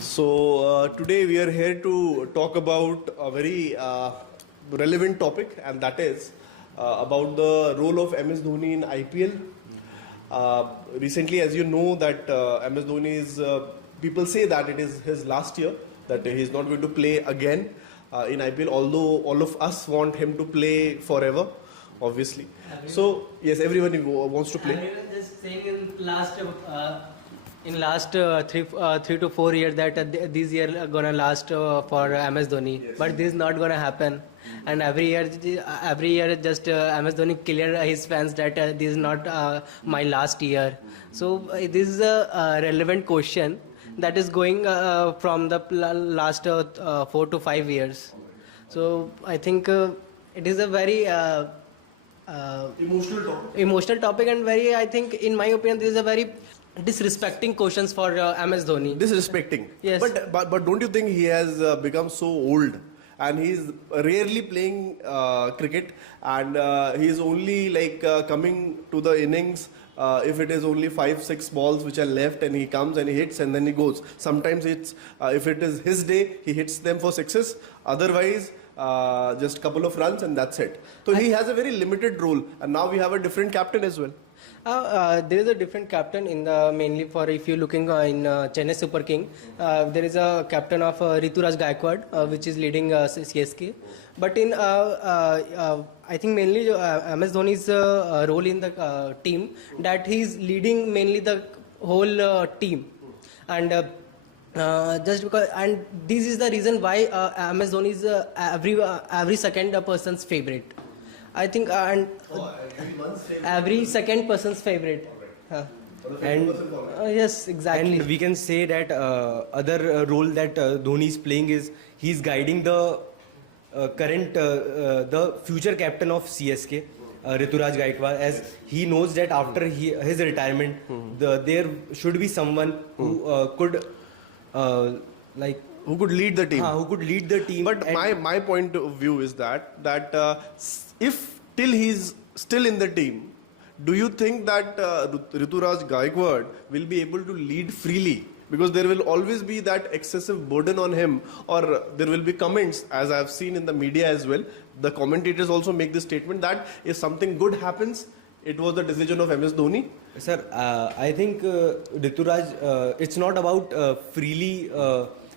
Today we are here to talk about a very relevant topic, and that is about the role of MS Dhoni in IPL. Recently, as you know, that MS Dhoni is, people say that it is his last year, that he is not going to play again in IPL, although all of us want him to play forever, obviously. So, yes, everyone wants to play. And even just saying in last 3 to 4 years that this year gonna last for MS Dhoni, Yes. but this is not gonna happen. And every year just MS Dhoni clear his fans that this is not my last year. So this is a relevant question that is going from the last 4 to 5 years. So I think it is a very emotional topic, and very, I think, in my opinion, this is a very disrespecting questions for MS Dhoni. Disrespecting. Yes. But don't you think he has become so old, and he's rarely playing cricket, and he is only like coming to the innings if it is only 5-6 balls which are left, and he comes and he hits and then he goes. Sometimes it's if it is his day, he hits them for sixes. Otherwise, just couple of runs and that's it. So he has a very limited role, and now we have a different captain as well. There is a different captain in the, mainly for, if you're looking in Chennai Super King, there is a captain of Rituraj Gaikwad, which is leading CSK. But in I think mainly MS Dhoni's role in the team, that he's leading mainly the whole team, and just because, and this is the reason why MS Dhoni is every second person's favorite. I think, and every second person's favorite. And Yes, exactly. and we can say that other role that Dhoni is playing is he's guiding the current the future captain of CSK, Rituraj Gaikwad, as he knows that after his retirement, there should be someone who could like Who could lead the team? who could lead the team. But and my point of view is that if till he's still in the team, do you think that Rituraj Gaikwad will be able to lead freely? Because there will always be that excessive burden on him, or there will be comments, as I've seen in the media as well. The commentators also make this statement that if something good happens, it was the decision of MS Dhoni. Sir, I think Rituraj, it's not about freely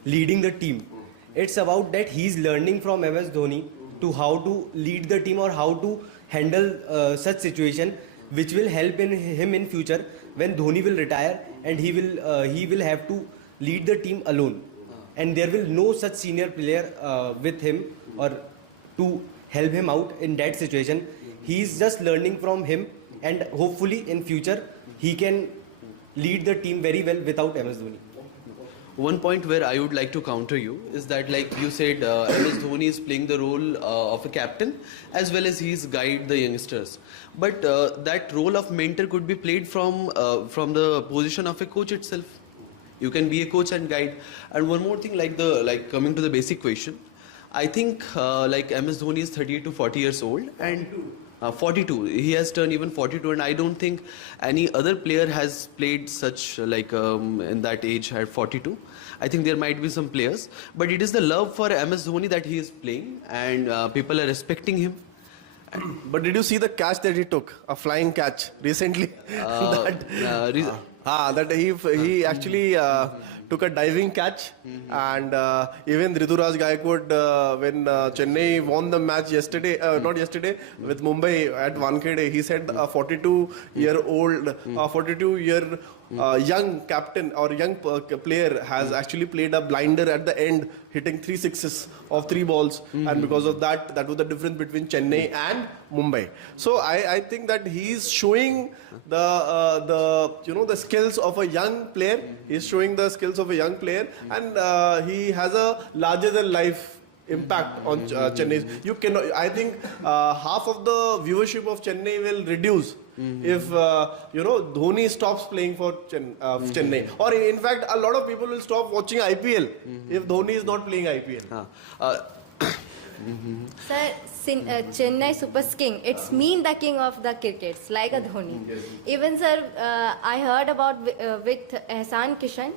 leading the team. It's about that he's learning from MS Dhoni to how to lead the team, or how to handle such situation, which will help him in future when Dhoni will retire, and he will have to lead the team alone, and there will no such senior player with him or to help him out in that situation. He's just learning from him, and hopefully in future he can lead the team very well without MS Dhoni. One point where I would like to counter you is that, like you said, MS Dhoni is playing the role of a captain as well as he's guide the youngsters. But that role of mentor could be played from the position of a coach itself. You can be a coach and guide. And one more thing, like coming to the basic question, I think like MS Dhoni is 38 to 40 years old, and 42. He has turned even 42, and I don't think any other player has played such in that age at 42. I think there might be some players, but it is the love for MS Dhoni that he is playing, and people are respecting him. But did you see the catch that he took? A flying catch recently? That he actually took a diving catch, and even Rituraj Gaikwad, when Chennai won the match yesterday, not yesterday, with Mumbai at Wankhede, he said a 42-year young captain or young player has actually played a blinder at the end, hitting 3 sixes of 3 balls, and because of that was the difference between Chennai and Mumbai. So I think that he's showing the skills of a young player. He's showing the skills of a young player, and he has a larger than life impact on Chennai. You cannot. I think half of the viewership of Chennai will reduce if Dhoni stops playing for Chennai, or in fact, a lot of people will stop watching IPL if Dhoni is not playing IPL. Sir, Chennai Super King, it's mean the king of the crickets, like a Dhoni. Even sir, I heard about with Ishan Kishan.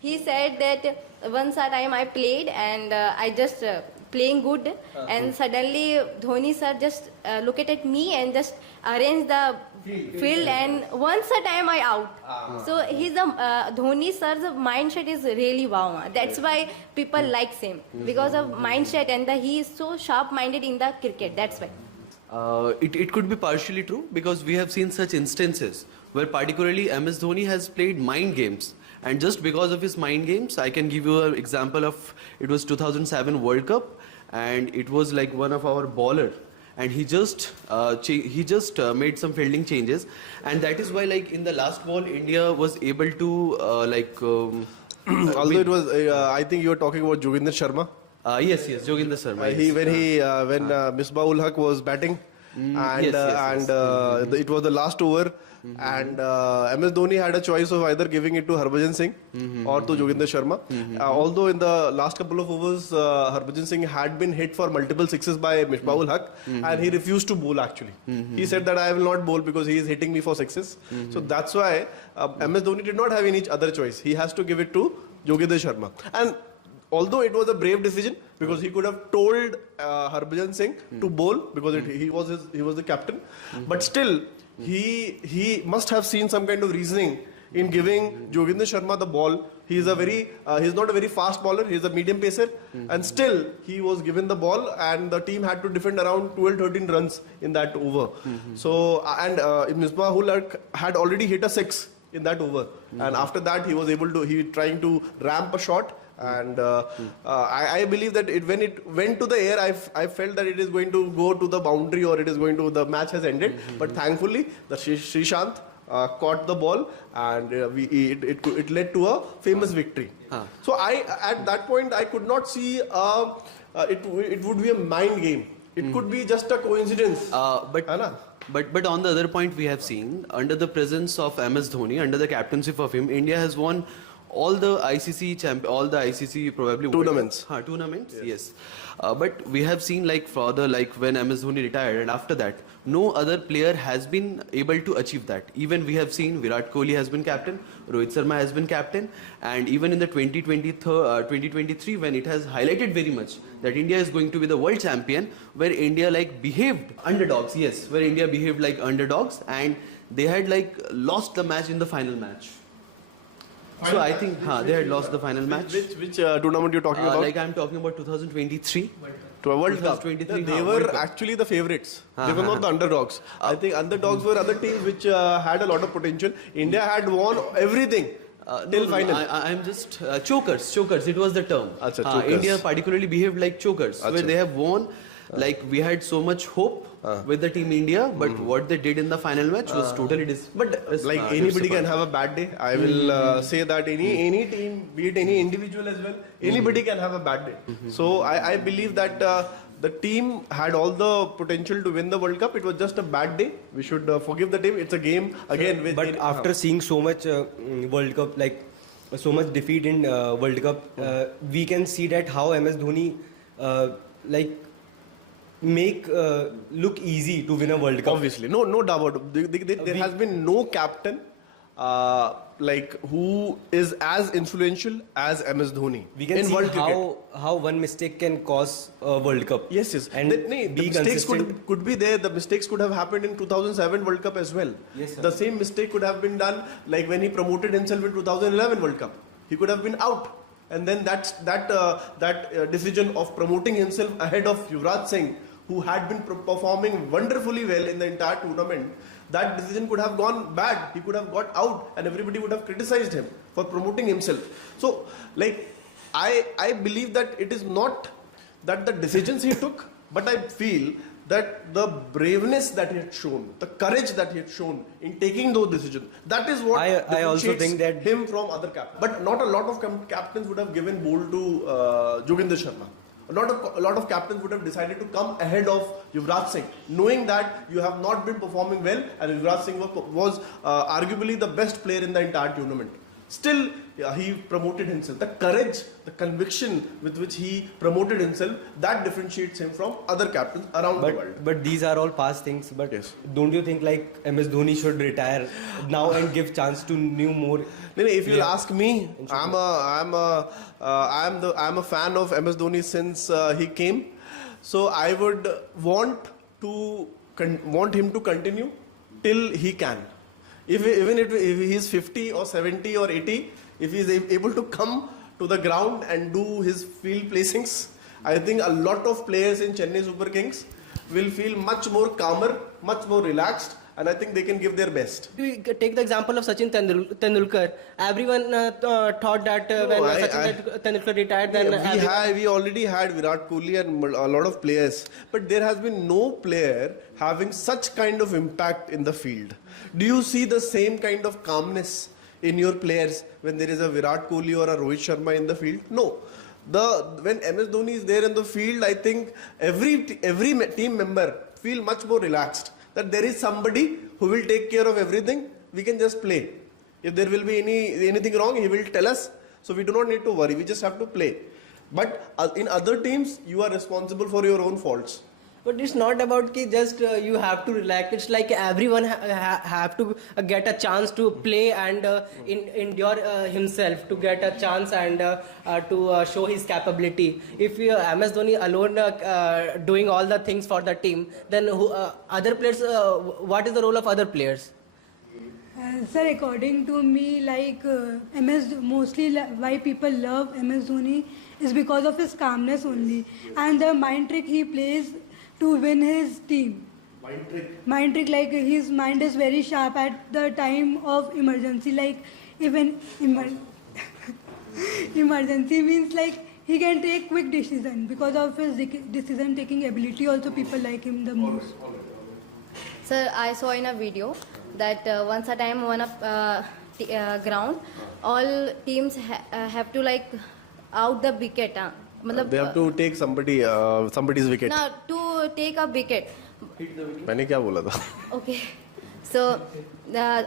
he said that one time I played and I just playing good, and suddenly Dhoni sir just looked at me and just arranged the field, and once a time I out. So his Dhoni sir's mindset is really wow. That's why people likes him because of mindset, and he is so sharp-minded in the cricket. That's why. It could be partially true because we have seen such instances where particularly MS Dhoni has played mind games, and just because of his mind games, I can give you an example of, it was 2007 World Cup, and it was like one of our bowler, and he just made some fielding changes, and that is why like in the last ball India was able to Although it was, I think you were talking about Joginder Sharma. yes, Joginder Sharma. When Misbah-ul Haq was batting, and it was the last over, and MS Dhoni had a choice of either giving it to Harbhajan Singh or to Joginder Sharma. Although in the last couple of overs, Harbhajan Singh had been hit for multiple sixes by Misbah-ul Haq, and he refused to bowl actually. He said that I will not bowl because he is hitting me for sixes. So that's why MS Dhoni did not have any other choice. He has to give it to Joginder Sharma. And although it was a brave decision because he could have told Harbhajan Singh to bowl because he was the captain, but still he must have seen some kind of reasoning in giving Joginder Sharma the ball. He's not a very fast bowler. He's a medium pacer, and still he was given the ball, and the team had to defend around 12-13 runs in that over. So and Misbah-ul Haq had already hit a six in that over, and after that he trying to ramp a shot. And I believe that when it went to the air, I felt that it is going to go to the boundary or the match has ended. But thankfully, the Srishant caught the ball, and it led to a famous victory. So at that point I could not see it would be a mind game. It could be just a coincidence. But on the other point, we have seen under the presence of MS Dhoni, under the captaincy of him, India has won all the ICC probably Tournaments. Tournaments, yes. But we have seen when MS Dhoni retired, and after that, no other player has been able to achieve that. Even we have seen Virat Kohli has been captain, Rohit Sharma has been captain, and even in the 2023, when it has highlighted very much that India is going to be the world champion, where India behaved underdogs, where India behaved like underdogs, and they had lost the match in the final match. So I think they had lost the final match. Which tournament you're talking about? I'm talking about 2023. To a World Cup. They were actually the favorites. They were not the underdogs. I think underdogs were other teams which had a lot of potential. India had won everything till final. I'm just chokers. It was the term. Chokers. India particularly behaved like chokers, where they have won. We had so much hope with the team India, but what they did in the final match was totally anybody can have a bad day. I will say that any team, be it any individual as well, anybody can have a bad day. So I believe that the team had all the potential to win the World Cup. It was just a bad day. We should forgive the team. It's a game again. But after seeing so much World Cup, so much defeat in World Cup, we can see that how MS Dhoni make look easy to win a World Cup. Obviously, no doubt. There has been no captain who is as influential as MS Dhoni. We can see how one mistake can cause a World Cup. Yes. And the mistakes could be there. The mistakes could have happened in 2007 World Cup as well. Yes, sir. The same mistake could have been done when he promoted himself in 2011 World Cup. He could have been out. And then that decision of promoting himself ahead of Yuvraj Singh, who had been performing wonderfully well in the entire tournament, that decision could have gone bad. He could have got out and everybody would have criticized him for promoting himself. So, I believe that it is not that the decisions he took, but I feel that the braveness that he had shown, the courage that he had shown in taking those decisions, that is what I also think that him from other captains. But not a lot of captains would have given bowl to Joginder Sharma. A lot of captains would have decided to come ahead of Yuvraj Singh, knowing that you have not been performing well, and Yuvraj Singh was arguably the best player in the entire tournament. Still, he promoted himself. The courage, the conviction with which he promoted himself, that differentiates him from other captains around the world. But these are all past things. But Yes. don't you think like MS Dhoni should retire now and give chance to new more? If you'll ask me, I'm a fan of MS Dhoni since he came. So I would want him to continue till he can. If he's 50 or 70 or 80, if he's able to come to the ground and do his field placings, I think a lot of players in Chennai Super Kings will feel much more calmer, much more relaxed, and I think they can give their best. We take the example of Sachin Tendulkar. Everyone thought that when Sachin Tendulkar retired, then We already had Virat Kohli and a lot of players, but there has been no player having such kind of impact in the field. Do you see the same kind of calmness in your players when there is a Virat Kohli or a Rohit Sharma in the field? No. When MS Dhoni is there in the field, I think every team member feel much more relaxed. That there is somebody who will take care of everything. We can just play. If there will be anything wrong, he will tell us. So we do not need to worry. We just have to play. But in other teams, you are responsible for your own faults. But it's not about ki just you have to relax. It's like everyone have to get a chance to play and endure himself to get a chance and to show his capability. If MS Dhoni alone doing all the things for the team, then other players, what is the role of other players? Sir, according to me, like mostly why people love MS Dhoni is because of his calmness only and the mind trick he plays to win his team. Mind trick, like his mind is very sharp at the time of emergency. Like even emergency means like he can take quick decision because of his decision taking ability. Also, people like him the most. Sir, I saw in a video that once a time on a ground, all teams have to like out the wicket. They have to take somebody's wicket. Now to take a wicket. मैंने क्या बोला था? Okay. So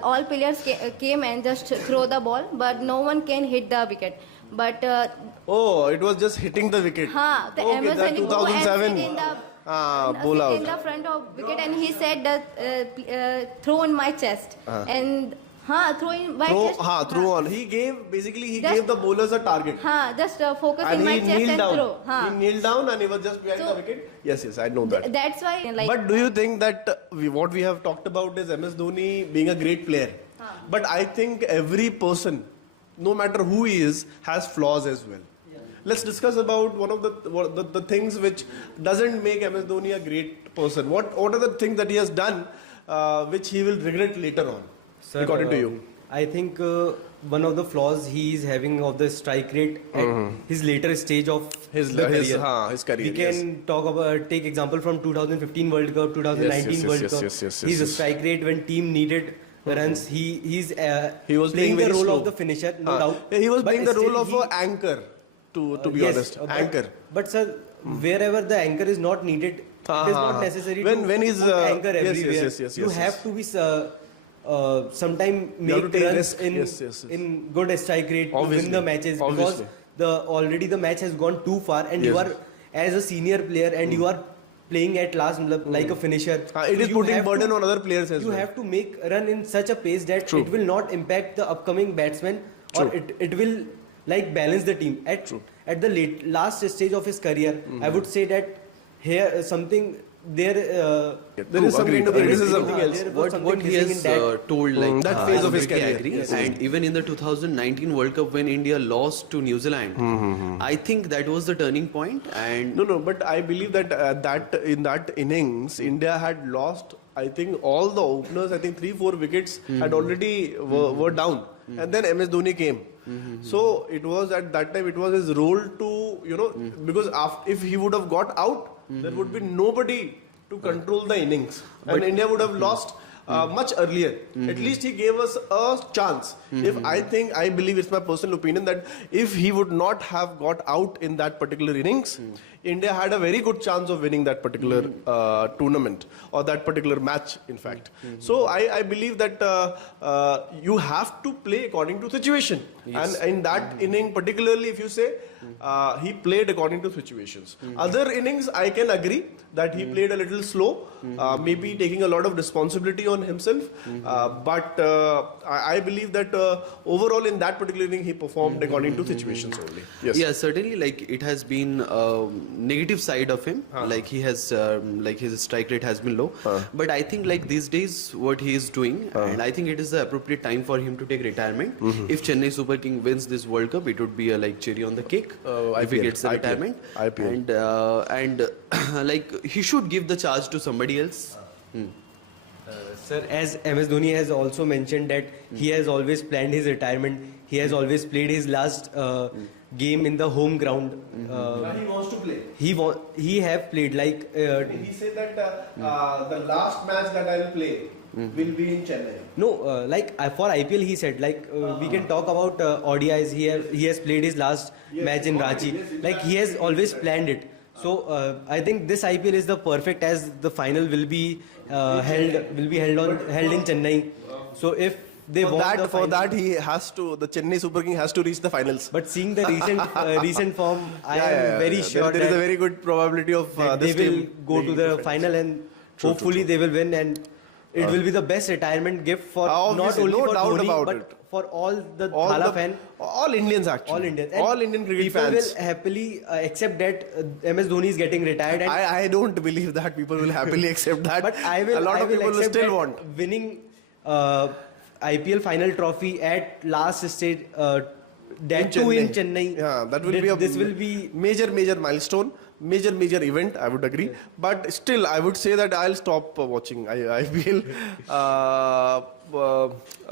all players came and just throw the ball, but no one can hit the wicket. But it was just hitting the wicket. the Okay, MS that Dhoni go and 2007. sit in the Bola sit in out. the front of wicket, and he said that throw in my chest and throw in my chest. Throw on. He gave Just- the bowlers a target. Just focus And in my he chest kneeled and down. throw. He kneeled down and he was just behind So- the wicket. Yes, I know that. That's why like. But do you think that what we have talked about is MS Dhoni being a great player? But I think every person, no matter who he is, has flaws as well. Let's discuss about one of the things which doesn't make MS Dhoni a great person. What are the things that he has done which he will regret later on, Sir, according to you? I think one of the flaws he is having of the strike rate at his later stage of His career. his career. We can take example from 2015 World Cup, 2019 World Cup. His strike rate when team needed runs, he was playing playing the very slow. of the finisher, no doubt. He was But playing the role still of he- an anchor, to be yes, honest. but- Anchor. But sir, wherever the anchor is not needed, it is not necessary When to he's, put anchor yes, everywhere. yes, You have to be sometime You have make to take runs risk. in Yes, yes. in good strike rate to Obviously. win the matches Obviously. because already the match has gone too far and you Yes. are as a senior player and you are playing at last like a finisher. It So is you putting have burden to- on other players as You well. have to make run in such a pace that True. it will not impact the upcoming batsman or it will like balance the team. At the last stage of his career, I would say that here something there There is some kind of criticism. there was something What he missing has in that. told, like that phase I of his completely career. agree. Yes. And even in the 2019 World Cup when India lost to New Zealand, I think that was the turning point. And No, but I believe that in that innings, India had lost, I think, all the openers. I think 3-4 wickets had already were down. And then MS Dhoni came. So it was at that time, it was his role to, because if he would have got out, there would be nobody to control the innings. And India would have lost much earlier. At least he gave us a chance. I believe it's my personal opinion that if he would not have got out in that particular innings, India had a very good chance of winning that particular tournament or that particular match, in fact. So I believe that you have to play according to situation. And in that inning, particularly if you say, he played according to situations. Other innings, I can agree that he played a little slow, maybe taking a lot of responsibility on himself. But I believe that overall in that particular inning, he performed according to situations only. Yes. Yeah, certainly. Like it has been negative side of him. Like he has, like his strike rate has been low. But I think like these days, what he is doing, and I think it is the appropriate time for him to take retirement. If Chennai Super King wins this World Cup, it would be a like cherry on the cake. If he gets the retirement, and like he should give the charge to somebody else. Sir, as MS Dhoni has also mentioned that he has always planned his retirement. He has always played his last game in the home ground. He wants to play. He have played like. He said that the last match that I'll play will be in Chennai. No, like for IPL he said like we can talk about ODIs. He has played his last match in Ranchi. Like he has always planned it. So I think this IPL is the perfect as the final will be held in Chennai. So if they want the final, he has to. The Chennai Super King has to reach the finals. but seeing the recent form, I am very sure there is that a very good probability of they this will team go to making the difference. final and hopefully they will win and it will be the best retirement gift for not Obviously, only no for doubt Dhoni about but it. for all the All Thala fan. all Indians actually. All Indians. And All Indian cricket people fans. will happily accept that MS Dhoni is getting retired. And I don't believe that people will happily accept that. but I will. A lot I of will people will accept still that want. winning IPL final trophy at last stage. That too in Chennai. Yeah, that will be This will be major milestone. Major event, I would agree. But still, I would say that I'll stop watching IPL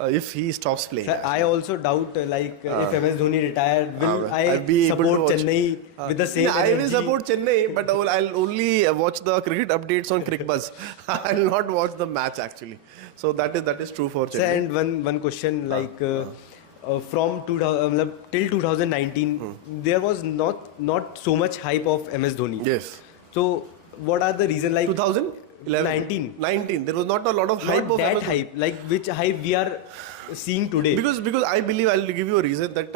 if he stops playing. Sir, I also doubt if MS Dhoni retire, will I'll I be able to support watch. Chennai with the same Yeah, I will energy? support Chennai, but I'll only watch the cricket updates on CrickBuzz. I'll not watch the match actually. So that is true for Sir, Chennai. and one question from 2000 till 2019 there was not so much hype of MS Dhoni. Yes. So what are the reason like 2011? 19. There was not a lot of hype not of that MS Dhoni. hype like which hype we are seeing today? Because I believe I'll give you a reason that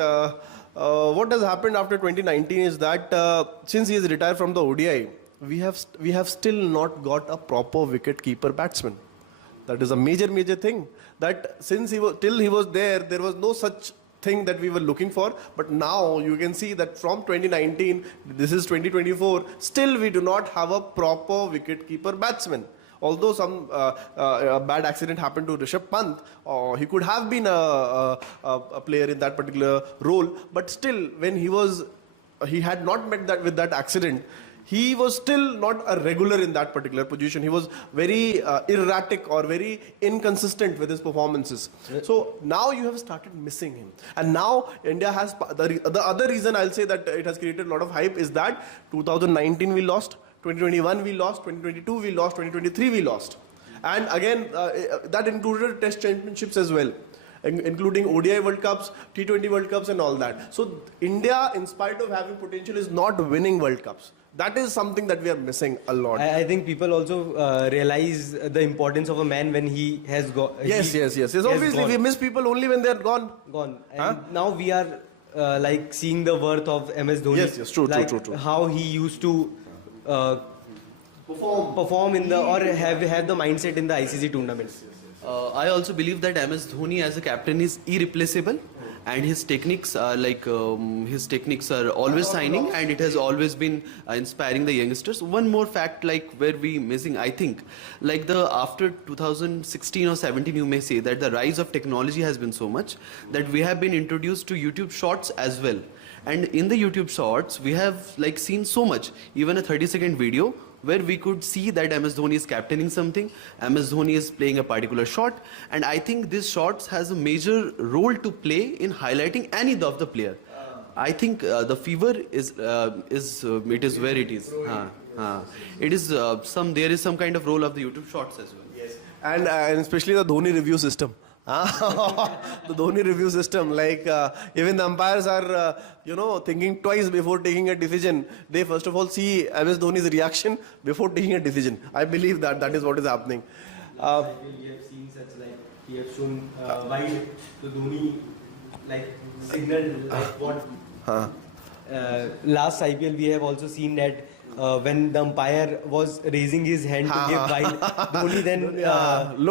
what has happened after 2019 is that since he is retired from the ODI, we have still not got a proper wicket keeper batsman. That is a major thing. That since he was there was no such thing that we were looking for. But now you can see that from 2019, this is 2024, still we do not have a proper wicket keeper batsman. Although some a bad accident happened to Rishabh Pant, he could have been a player in that particular role. But still, when he had not met that with that accident, he was still not a regular in that particular position. He was very erratic or very inconsistent with his performances. So now you have started missing him. And now India has, the other reason I'll say that it has created a lot of hype is that 2019 we lost, 2021 we lost, 2022 we lost, 2023 we lost. And again, that included test championships as well, including ODI World Cups, T20 World Cups and all that. So India, in spite of having potential, is not winning World Cups. That is something that we are missing a lot. I think people also realize the importance of a man when he has got. Yes. Obviously, we miss people only when they are gone. And now we are like seeing the worth of MS Dhoni. Yes, true. How he used to perform in the or have the mindset in the ICC tournaments. I also believe that MS Dhoni as a captain is irreplaceable, and his techniques are always shining, and it has always been inspiring the youngsters. One more fact, like where we missing, I think, like after 2016 or 17, you may say that the rise of technology has been so much that we have been introduced to YouTube Shorts as well. And in the YouTube Shorts, we have like seen so much, even a 30-second video where we could see that MS Dhoni is captaining something, MS Dhoni is playing a particular shot, and I think this shots has a major role to play in highlighting any of the player. I think the fever is where it is. It is there is some kind of role of the YouTube Shorts as well. Yes. And especially the Dhoni review system. The Dhoni review system, like even the umpires are, thinking twice before taking a decision. They first of all see MS Dhoni's reaction before taking a decision. I believe that is what is happening. We have seen such like he have shown why the Dhoni like signaled like what. Last IPL we have also seen that when the umpire was raising his hand to give while Dhoni then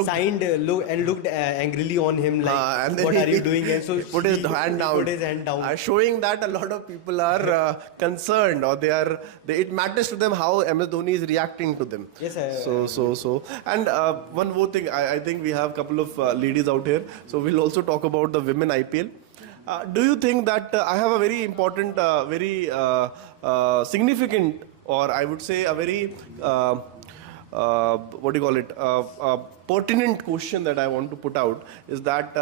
signed and looked angrily on him like And then what are he you doing, and so put his hand down. Put his hand down. Showing that a lot of people are concerned, or it matters to them how MS Dhoni is reacting to them. Yes, So and one more thing, I think we have a couple of ladies out here, so we'll also talk about the women IPL. Do you think that I have a very important, very significant, or I would say a very pertinent question that I want to put out is that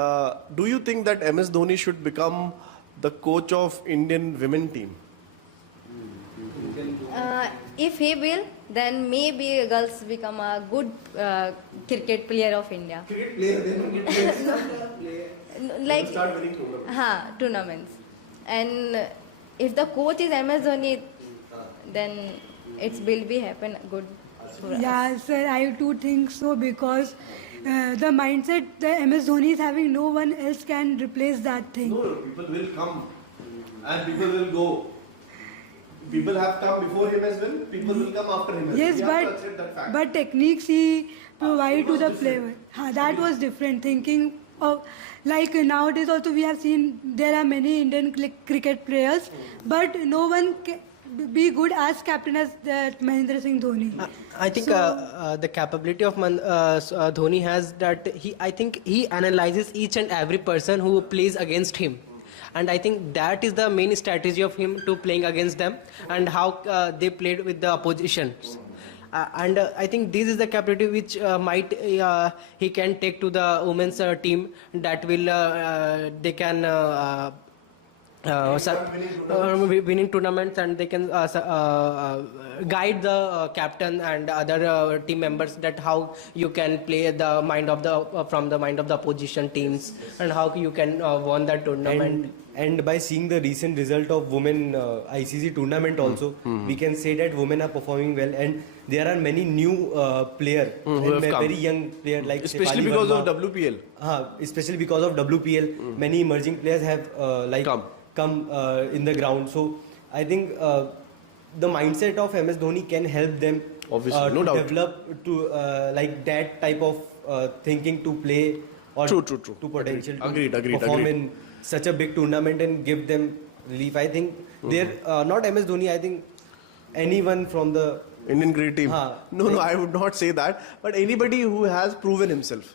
do you think that MS Dhoni should become the coach of Indian women team? If he will, then maybe girls become a good cricket player of India. Cricket player, then Like start winning tournaments. Tournaments. And if the coach is MS Dhoni, then it will be happen good for us. Yeah, sir, I too think so because the mindset that MS Dhoni is having, no one else can replace that thing. No, people will come and people will go. People have come before him as well. People will come after him as Yes, well. We have to accept that fact. but techniques he provide to the player. That was different. Thinking of like nowadays also we have seen there are many Indian cricket players, but no one can be good as captain as that Mahendra Singh Dhoni. I think the capability of Dhoni has that I think he analyzes each and every person who plays against him. And I think that is the main strategy of him to playing against them and how they played with the oppositions. And I think this is the capability which might he can take to the women's team that will they can winning tournaments, and they can guide the captain and other team members that how you can play the mind of the from the mind of the opposition teams and how you can won that tournament. And by seeing the recent result of women ICC tournament also, we can say that women are performing well, and there are many new players, very young players like especially Shefali because Verma. of WPL. Especially because of WPL, many emerging players have come in the ground. So I think the mindset of MS Dhoni can help them Obviously, no to doubt. develop to like that type of thinking to play or True. to potential to Agreed. perform in such a big tournament and give them relief. I think they're not MS Dhoni. I think anyone from the Indian cricket team. No, I would not say that. But anybody who has proven himself.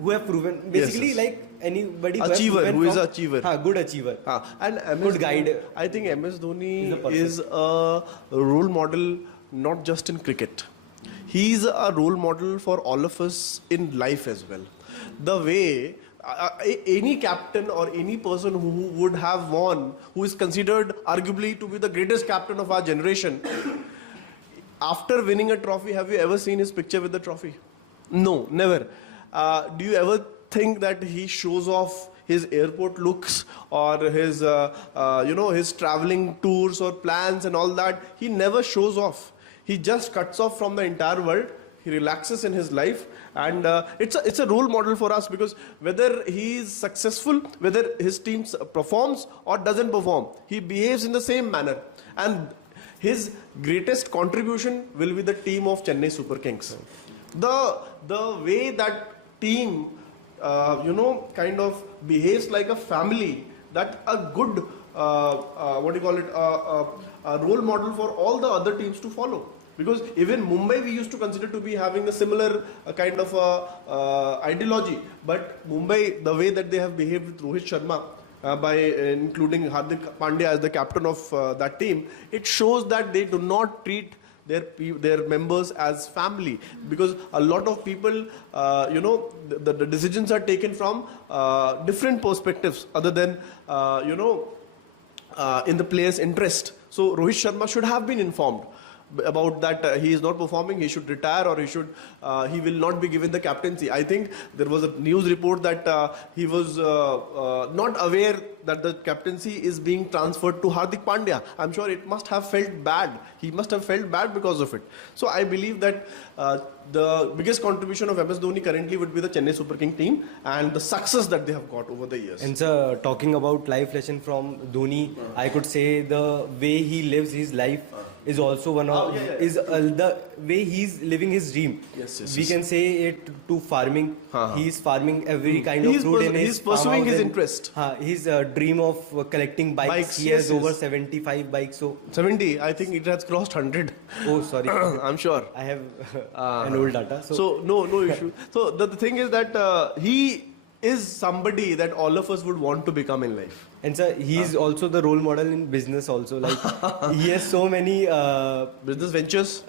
who have proven basically Yes. like anybody Achiever, who who is an achiever. Good achiever. And MS Good guide. I think MS Dhoni He's a person. is a role model not just in cricket. He's a role model for all of us in life as well. The way any captain or any person who would have won, who is considered arguably to be the greatest captain of our generation, after winning a trophy, have you ever seen his picture with the trophy? No, never. Do you ever think that he shows off his airport looks or his, his traveling tours or plans and all that? He never shows off. He just cuts off from the entire world. He relaxes in his life, and it's a role model for us, because whether he is successful, whether his team performs or doesn't perform, he behaves in the same manner. And his greatest contribution will be the team of Chennai Super Kings. The way that team, kind of behaves like a family, that a good, a role model for all the other teams to follow. Because even Mumbai we used to consider to be having a similar kind of ideology. But Mumbai, the way that they have behaved with Rohit Sharma, by including Hardik Pandya as the captain of that team, it shows that they do not treat their members as family, because a lot of people, the decisions are taken from different perspectives other than, in the player's interest. So Rohit Sharma should have been informed. about that he is not performing, he should retire, or he will not be given the captaincy. I think there was a news report that he was not aware that the captaincy is being transferred to Hardik Pandya. I'm sure it must have felt bad. He must have felt bad because of it. So I believe that the biggest contribution of MS Dhoni currently would be the Chennai Super King team and the success that they have got over the years. And sir, talking about life lesson from Dhoni, I could say the way he lives his life is also one of is the way he's living his dream. Yes, we can say it to farming. He's farming every kind of He's fruit in his he's pursuing farmhouse his and, interest. His dream of collecting bikes. He Yes, has over yes. 75 bikes. So 70, I think it has crossed 100. oh sorry, I'm sure. I have an old data. So no issue. So the thing is that he is somebody that all of us would want to become in life. And sir, he is also the role model in business also. Like he has so many Business ventures,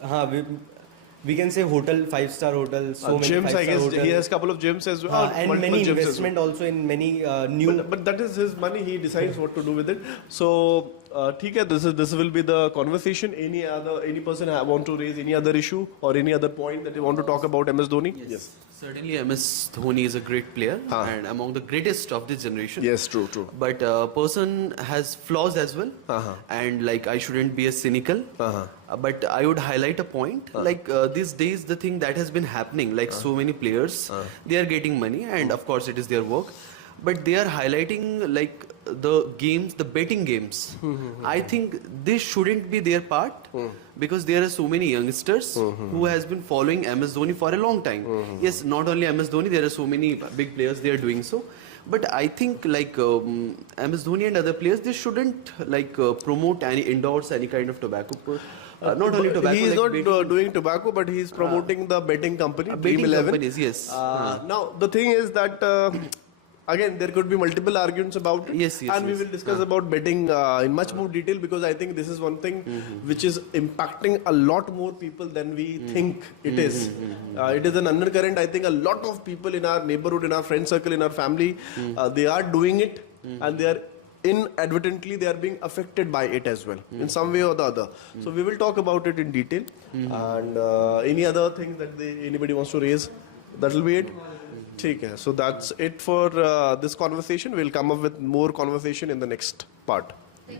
we can say hotel, 5-star hotels, so many gyms. 5-star I guess hotels. he has a couple of gyms as well, and multiple many gyms as well. investment also in many new. But that is his money. He decides what to do with it. So, ठीक है. This will be the conversation. Any person want to raise any other issue or any other point that you want to talk about MS Dhoni? Yes. Certainly, MS Dhoni is a great player and among the greatest of this generation. Yes, true. But a person has flaws as well, and like I shouldn't be a cynical. But I would highlight a point. Like these days, the thing that has been happening, like so many players, they are getting money, and of course it is their work. But they are highlighting like the games, the betting games. I think this shouldn't be their part because there are so many youngsters who has been following MS Dhoni for a long time. Yes, not only MS Dhoni, there are so many big players they are doing so. But I think like MS Dhoni and other players, they shouldn't like promote endorse any kind of tobacco. Not only tobacco. He is like not doing tobacco, but he is promoting the betting company, betting Dream 11. companies, yes. Now the thing is that. Again, there could be multiple arguments about it. Yes, and we will discuss about betting in much more detail because I think this is one thing which is impacting a lot more people than we think it is. It is an undercurrent. I think a lot of people in our neighborhood, in our friend circle, in our family, they are doing it and they are inadvertently they are being affected by it as well in some way or the other. So we will talk about it in detail and any other things that anybody wants to raise, that will be it. So that's it for this conversation. We'll come up with more conversation in the next part.